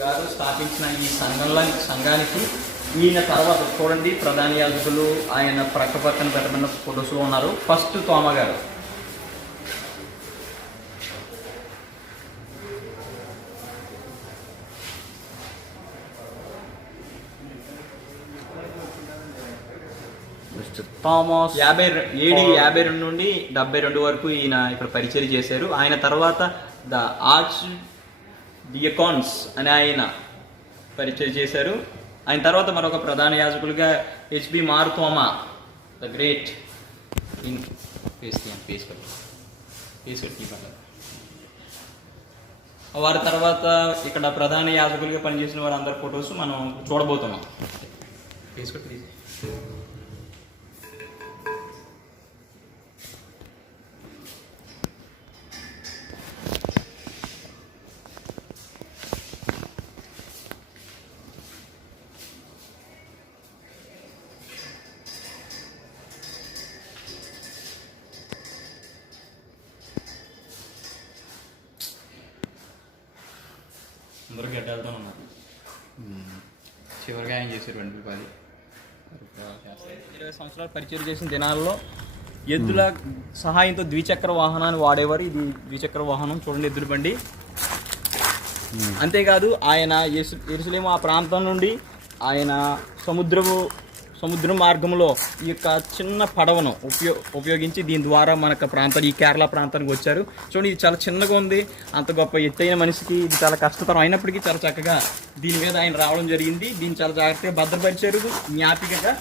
గారు స్థాపించిన ఈ సంఘానికి ఈయన తర్వాత చూడండి ప్రధాన యాజకులు ఆయన ప్రక్క పక్కన పెట్టబడిన ఫొటోస్లో ఉన్నారు. ఫస్ట్ తోమా గారు. థామస్ 52 నుండి 72 వరకు ఈయన ఇక్కడ పరిచయం చేశారు. ఆయన తర్వాత ద ఆర్చ్ డియకాన్స్ అని ఆయన పరిచయం చేశారు. ఆయన తర్వాత మరొక ప్రధాన యాజకులుగా హెచ్బి మారుతోమా ద గ్రేట్ ఇన్ వారి తర్వాత ఇక్కడ ప్రధాన యాజకులుగా పనిచేసిన వారందరి ఫొటోస్ మనం చూడబోతున్నాం. ప్లీజ్. అందరూ గడ్డలతో ఉన్నారు. చివరిగా ఆయన చేశారు 2010 20 సంవత్సరాలు పరిచయం చేసిన దినాల్లో ఎద్దుల సహాయంతో ద్విచక్ర వాహనాన్ని వాడేవారు. ఇది ద్విచక్ర వాహనం చూడండి, ఎద్దుల బండి. అంతేకాదు ఆయన యెరూషలేము ఆ ప్రాంతం నుండి ఆయన సముద్ర మార్గంలో ఈ యొక్క చిన్న పడవను ఉపయోగించి దీని ద్వారా మనకు ఈ కేరళ ప్రాంతానికి వచ్చారు. చూడండి, ఇది చాలా చిన్నగా ఉంది. అంత గొప్ప ఎత్తైన మనిషికి ఇది చాలా కష్టతరం అయినప్పటికీ చాలా చక్కగా దీని మీద ఆయన రావడం జరిగింది. దీన్ని చాలా జాగ్రత్తగా భద్రపరిచారు జ్ఞాపికగా.